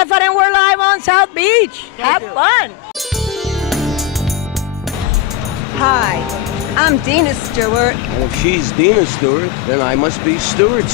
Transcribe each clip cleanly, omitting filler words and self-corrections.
Estefan, and we're live on South Beach. Have fun. Hi, I'm Dina Stewart. And if she's Dina Stewart, then I must be Stewart.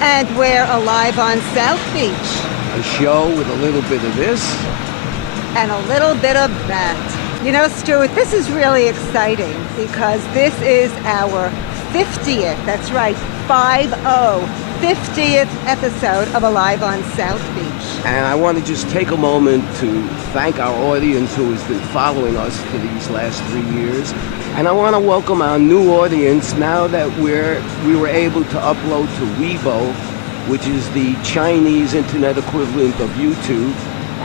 And we're alive on South Beach. A show with a little bit of this. And a little bit of that. You know, Stewart, this is really exciting because this is our 50th, that's right, 50th episode of Alive on South Beach. And I want to just take a moment to thank our audience who has been following us for these last 3 years. And I want to welcome our new audience now that we were able to upload to Weibo, which is the Chinese internet equivalent of YouTube.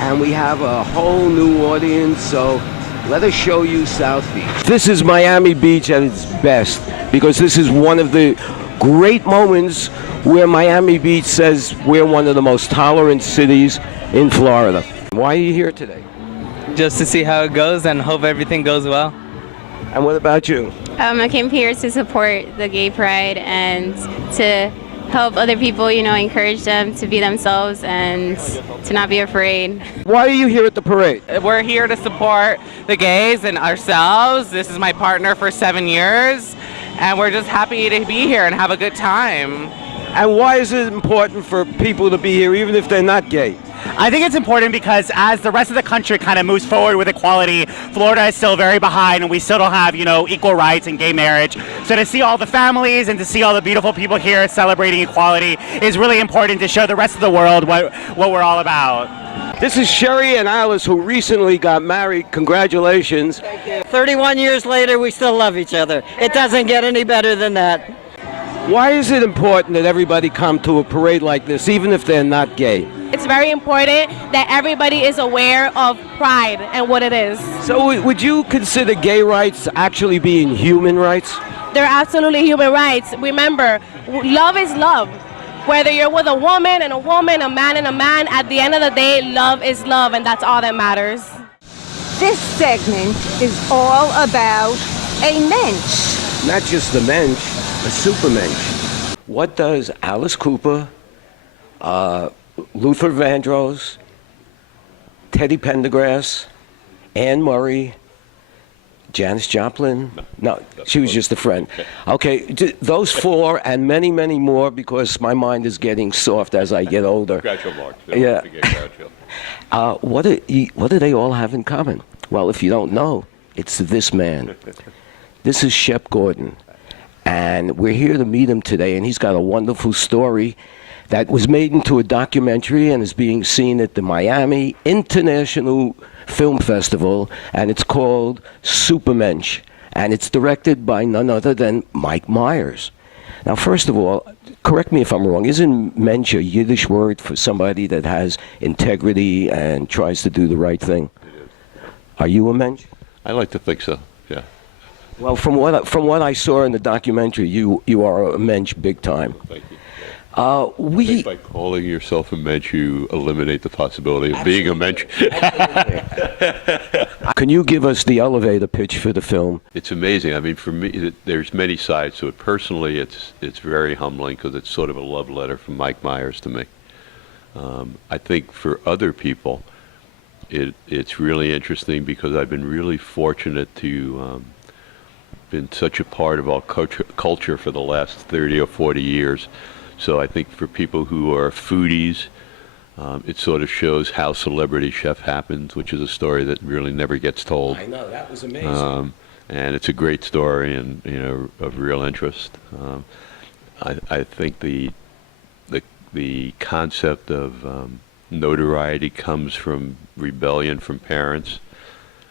And we have a whole new audience, so let us show you South Beach. This is Miami Beach at its best, because this is one of the great moments where Miami Beach says we're one of the most tolerant cities in Florida. Why are you here today? Just to see how it goes and hope everything goes well. And what about you? I came here to support the gay pride and to help other people, you know, encourage them to be themselves and to not be afraid. Why are you here at the parade? We're here to support the gays and ourselves. This is my partner for 7 years, and we're just happy to be here and have a good time. And why is it important for people to be here, even if they're not gay? I think it's important because as the rest of the country kind of moves forward with equality, Florida is still very behind, and we still don't have, you know, equal rights and gay marriage. So to see all the families and to see all the beautiful people here celebrating equality is really important to show the rest of the world what we're all about. This is Sherry and Iles, who recently got married. Congratulations. Thank you. 31 years later, we still love each other. It doesn't get any better than that. Why is it important that everybody come to a parade like this, even if they're not gay? It's very important that everybody is aware of pride and what it is. So would you consider gay rights actually being human rights? They're absolutely human rights. Remember, love is love. Whether you're with a woman, a man and a man, at the end of the day, love is love, and that's all that matters. This segment is all about a mensch. Not just the mensch, a super mensch. What does Alice Cooper, Luther Vandross, Teddy Pendergrass, Anne Murray, Janis Joplin? No, she was just a friend. Okay, those four and many, many more, because my mind is getting soft as I get older. Groucho Marx. Yeah. What do they all have in common? Well, if you don't know, it's this man. This is Shep Gordon. And we're here to meet him today, and he's got a wonderful story that was made into a documentary and is being seen at the Miami International Film Festival, and it's called Super Mensch, and it's directed by none other than Mike Myers. Now, first of all, correct me if I'm wrong, isn't mensch a Yiddish word for somebody that has integrity and tries to do the right thing? It is. Are you a mensch? I like to think so, yeah. Well, from what I saw in the documentary, you are a mensch big time. Thank you. I think by calling yourself a mensch, you eliminate the possibility of being a mensch. Can you give us the elevator pitch for the film? It's amazing. I mean, for me, there's many sides to it. Personally, it's very humbling because it's sort of a love letter from Mike Myers to me. I think for other people, it's really interesting because I've been really fortunate to been such a part of our culture for the last 30 or 40 years. So I think for people who are foodies, it sort of shows how Celebrity Chef happens, which is a story that really never gets told. I know, that was amazing. And it's a great story and, you know, of real interest. I think the concept of notoriety comes from rebellion from parents.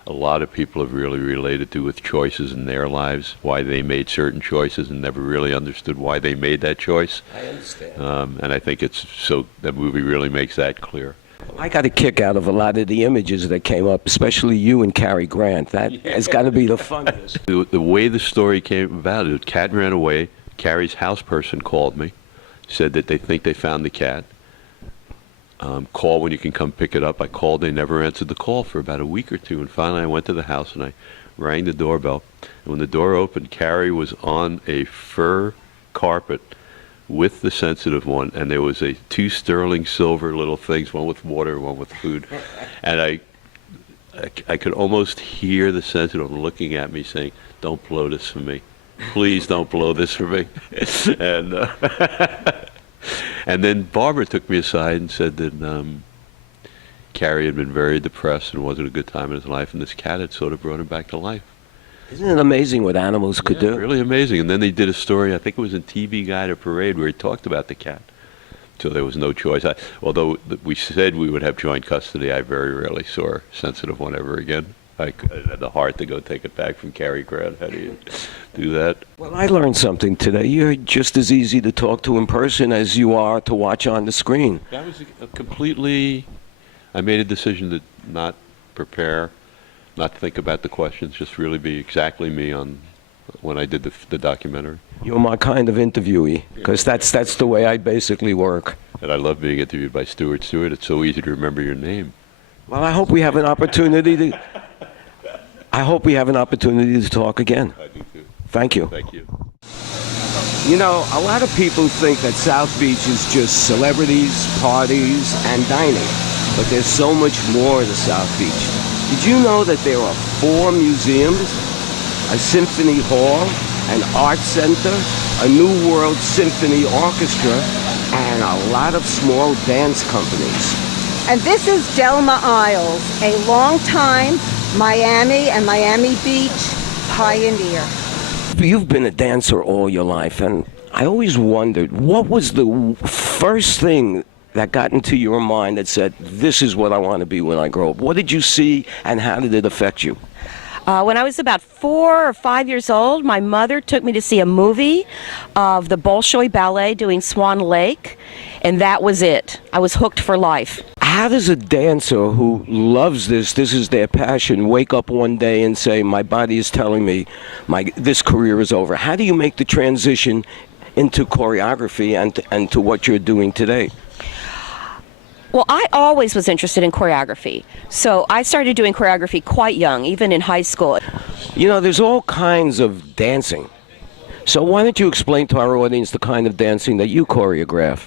A lot of people have really related to with choices in their lives, why they made certain choices and never really understood why they made that choice. I understand. And I think that movie really makes that clear. I got a kick out of a lot of the images that came up, especially you and Cary Grant. That has got to be the funniest. The way the story came about, the cat ran away. Cary's house person called me, said that they think they found the cat. Call when you can come pick it up. I called, they never answered the call for about a week or two, and finally I went to the house and I rang the doorbell. And when the door opened, Cary was on a fur carpet with the sensitive one, and there was two sterling silver little things, one with water, one with food, and I could almost hear the sensitive one looking at me saying, "Don't blow this for me. Please don't blow this for me." and and then Barbara took me aside and said that Carrie had been very depressed and wasn't a good time in his life, and this cat had sort of brought him back to life. Isn't it amazing what animals could do? Really amazing. And then they did a story, I think it was in TV Guide or Parade, where he talked about the cat. So there was no choice. Although we said we would have joint custody, I very rarely saw a sensitive one ever again. I had the heart to go take it back from Cary Grant. How do you do that? Well, I learned something today. You're just as easy to talk to in person as you are to watch on the screen. That was I made a decision to not prepare, not think about the questions, just really be exactly me when I did the documentary. You're my kind of interviewee, because that's the way I basically work. And I love being interviewed by Stewart. Stewart, it's so easy to remember your name. Well, I hope we have an opportunity to talk again. I do too. Thank you. Thank you. You know, a lot of people think that South Beach is just celebrities, parties, and dining. But there's so much more to South Beach. Did you know that there are 4 museums, a symphony hall, an art center, a New World Symphony Orchestra, and a lot of small dance companies? And this is Delma Iles, a long-time Miami and Miami Beach pioneer. You've been a dancer all your life, and I always wondered, what was the first thing that got into your mind that said, this is what I want to be when I grow up? What did you see, and how did it affect you? When I was about 4 or 5 years old, my mother took me to see a movie of the Bolshoi Ballet doing Swan Lake, and that was it. I was hooked for life. How does a dancer who loves this is their passion, wake up one day and say, my body is telling me this career is over? How do you make the transition into choreography and to what you're doing today? Well, I always was interested in choreography, so I started doing choreography quite young, even in high school. You know, there's all kinds of dancing. So why don't you explain to our audience the kind of dancing that you choreograph?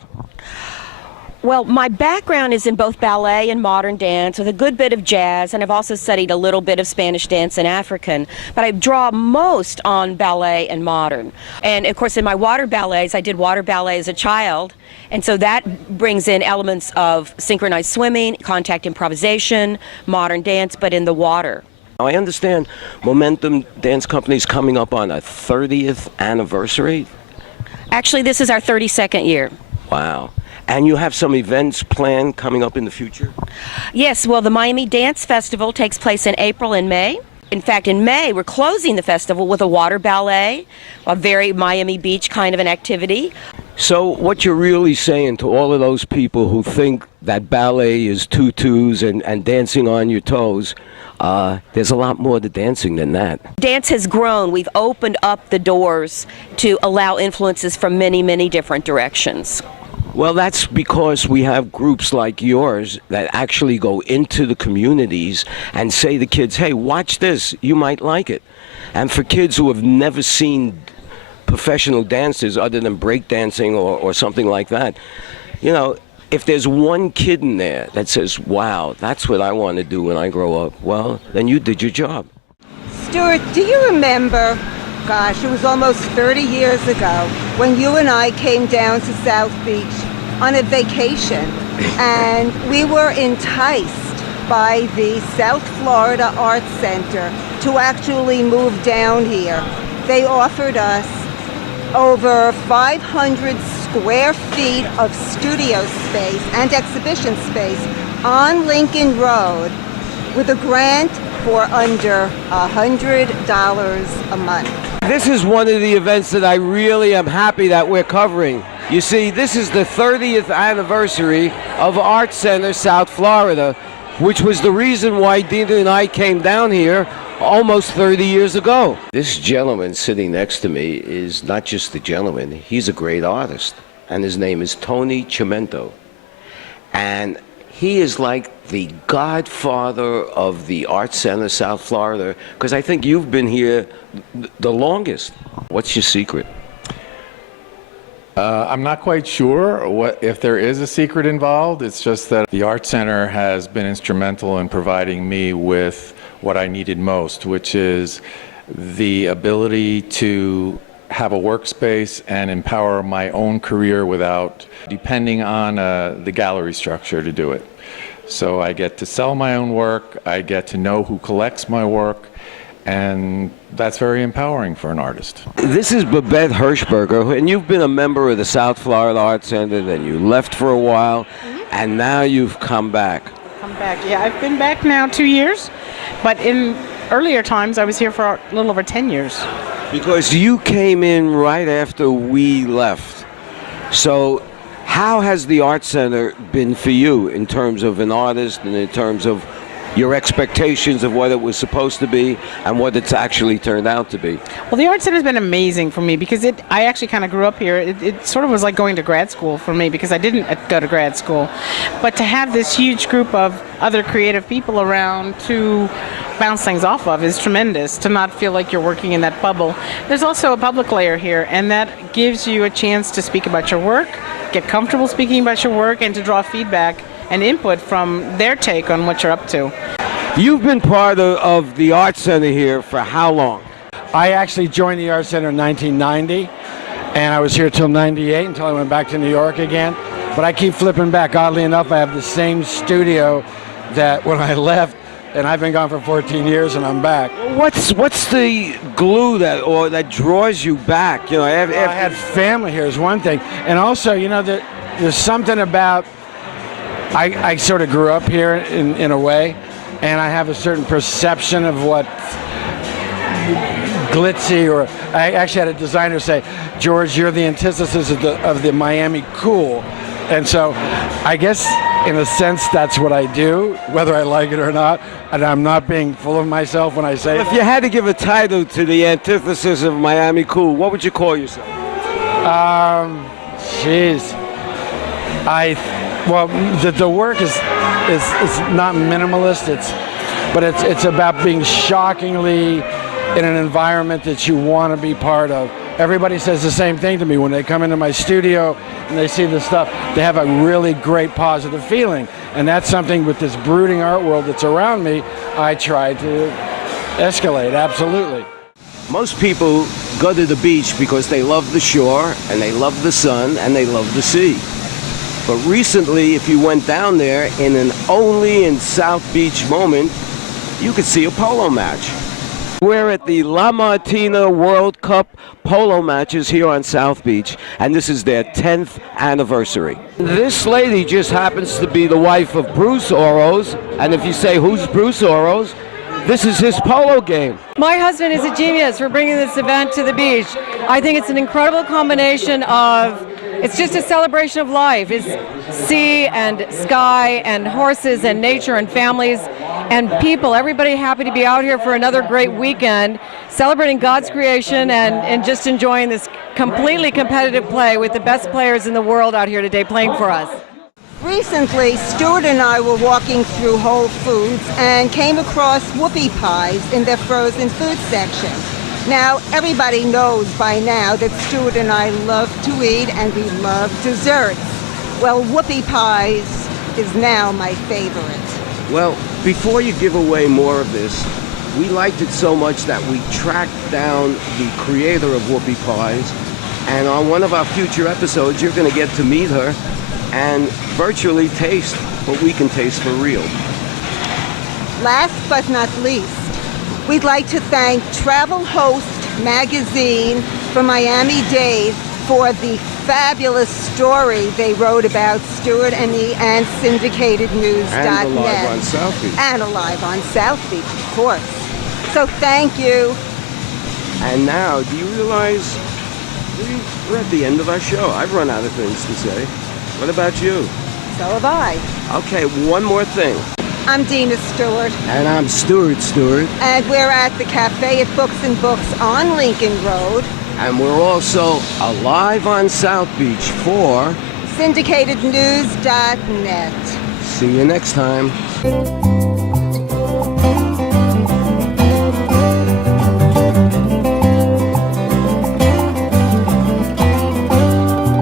Well, my background is in both ballet and modern dance with a good bit of jazz, and I've also studied a little bit of Spanish dance and African, but I draw most on ballet and modern. And of course in my water ballets, I did water ballet as a child, and so that brings in elements of synchronized swimming, contact improvisation, modern dance, but in the water. I understand Momentum Dance Company is coming up on a 30th anniversary. Actually, this is our 32nd year. Wow. And you have some events planned coming up in the future? Yes, well, the Miami Dance Festival takes place in April and May. In fact, in May, we're closing the festival with a water ballet, a very Miami Beach kind of an activity. So what you're really saying to all of those people who think that ballet is tutus and dancing on your toes, there's a lot more to dancing than that. Dance has grown. We've opened up the doors to allow influences from many, many different directions. Well, that's because we have groups like yours that actually go into the communities and say to kids, hey, watch this, you might like it. And for kids who have never seen professional dances other than breakdancing or something like that, you know, if there's one kid in there that says, wow, that's what I want to do when I grow up, well, then you did your job. Stewart, do you remember, gosh, it was almost 30 years ago, when you and I came down to South Beach on a vacation, and we were enticed by the South Florida Arts Center to actually move down here. They offered us over 500 square feet of studio space and exhibition space on Lincoln Road with a grant for under $100 a month. This is one of the events that I really am happy that we're covering. You see, this is the 30th anniversary of Arts Center South Florida, which was the reason why Dina and I came down here almost 30 years ago. This gentleman sitting next to me is not just a gentleman, he's a great artist, and his name is Tony Cimento. And he is like the godfather of the Arts Center South Florida, because I think you've been here the longest. What's your secret? I'm not quite sure if there is a secret involved. It's just that the Art Center has been instrumental in providing me with what I needed most, which is the ability to have a workspace and empower my own career without depending on the gallery structure to do it. So I get to sell my own work, I get to know who collects my work, and that's very empowering for an artist. This is Babette Hirschberger, and you've been a member of the South Florida Art Center, then you left for a while, and now you've come back. Yeah, I've been back now 2 years, but in earlier times I was here for a little over 10 years. Because you came in right after we left. So how has the Art Center been for you in terms of an artist and in terms of your expectations of what it was supposed to be and what it's actually turned out to be? Well, the Art Center has been amazing for me because I actually kind of grew up here. It sort of was like going to grad school for me because I didn't go to grad school. But to have this huge group of other creative people around to bounce things off of is tremendous, to not feel like you're working in that bubble. There's also a public layer here, and that gives you a chance to speak about your work, get comfortable speaking about your work, and to draw feedback and input from their take on what you're up to. You've been part of the Art Center here for how long? I actually joined the Art Center in 1990, and I was here till 98 until I went back to New York again. But I keep flipping back. Oddly enough, I have the same studio that when I left, and I've been gone for 14 years, and I'm back. What's the glue that draws you back? You know, I had family here is one thing, and also, you know, there's something about. I sort of grew up here in a way, and I have a certain perception of what glitzy, or I actually had a designer say, George, you're the antithesis of the Miami cool. And so I guess in a sense that's what I do, whether I like it or not, and I'm not being full of myself when I say If you had to give a title to the antithesis of Miami cool, what would you call yourself? Well, the work is not minimalist. It's about being shockingly in an environment that you want to be part of. Everybody says the same thing to me when they come into my studio and they see the stuff. They have a really great positive feeling, and that's something with this brooding art world that's around me. I try to escalate. Absolutely. Most people go to the beach because they love the shore and they love the sun and they love the sea. But recently, if you went down there in an only in South Beach moment, you could see a polo match. We're at the La Martina World Cup polo matches here on South Beach, and this is their 10th anniversary. This lady just happens to be the wife of Bruce Orosz, and if you say, who's Bruce Orosz? This is his polo game. My husband is a genius for bringing this event to the beach. I think it's an incredible combination of, it's just a celebration of life. It's sea and sky and horses and nature and families and people. Everybody happy to be out here for another great weekend, celebrating God's creation and just enjoying this completely competitive play with the best players in the world out here today playing for us. Recently, Stewart and I were walking through Whole Foods and came across whoopie pies in their frozen food section. Now, everybody knows by now that Stewart and I love to eat and we love desserts. Well, whoopie pies is now my favorite. Well, before you give away more of this, we liked it so much that we tracked down the creator of whoopie pies, and on one of our future episodes, you're going to get to meet her and virtually taste what we can taste for real. Last but not least, we'd like to thank Travel Host magazine from Miami-Dade for the fabulous story they wrote about Stewart and me and syndicatednews.net. And Alive on South Beach. And Alive on South Beach, of course. So thank you. And now, do you realize we're at the end of our show? I've run out of things to say. What about you? So have I. Okay, one more thing. I'm Dina Stewart. And I'm Stewart. And we're at the Cafe at Books and Books on Lincoln Road. And we're also alive on South Beach for syndicatednews.net. See you next time.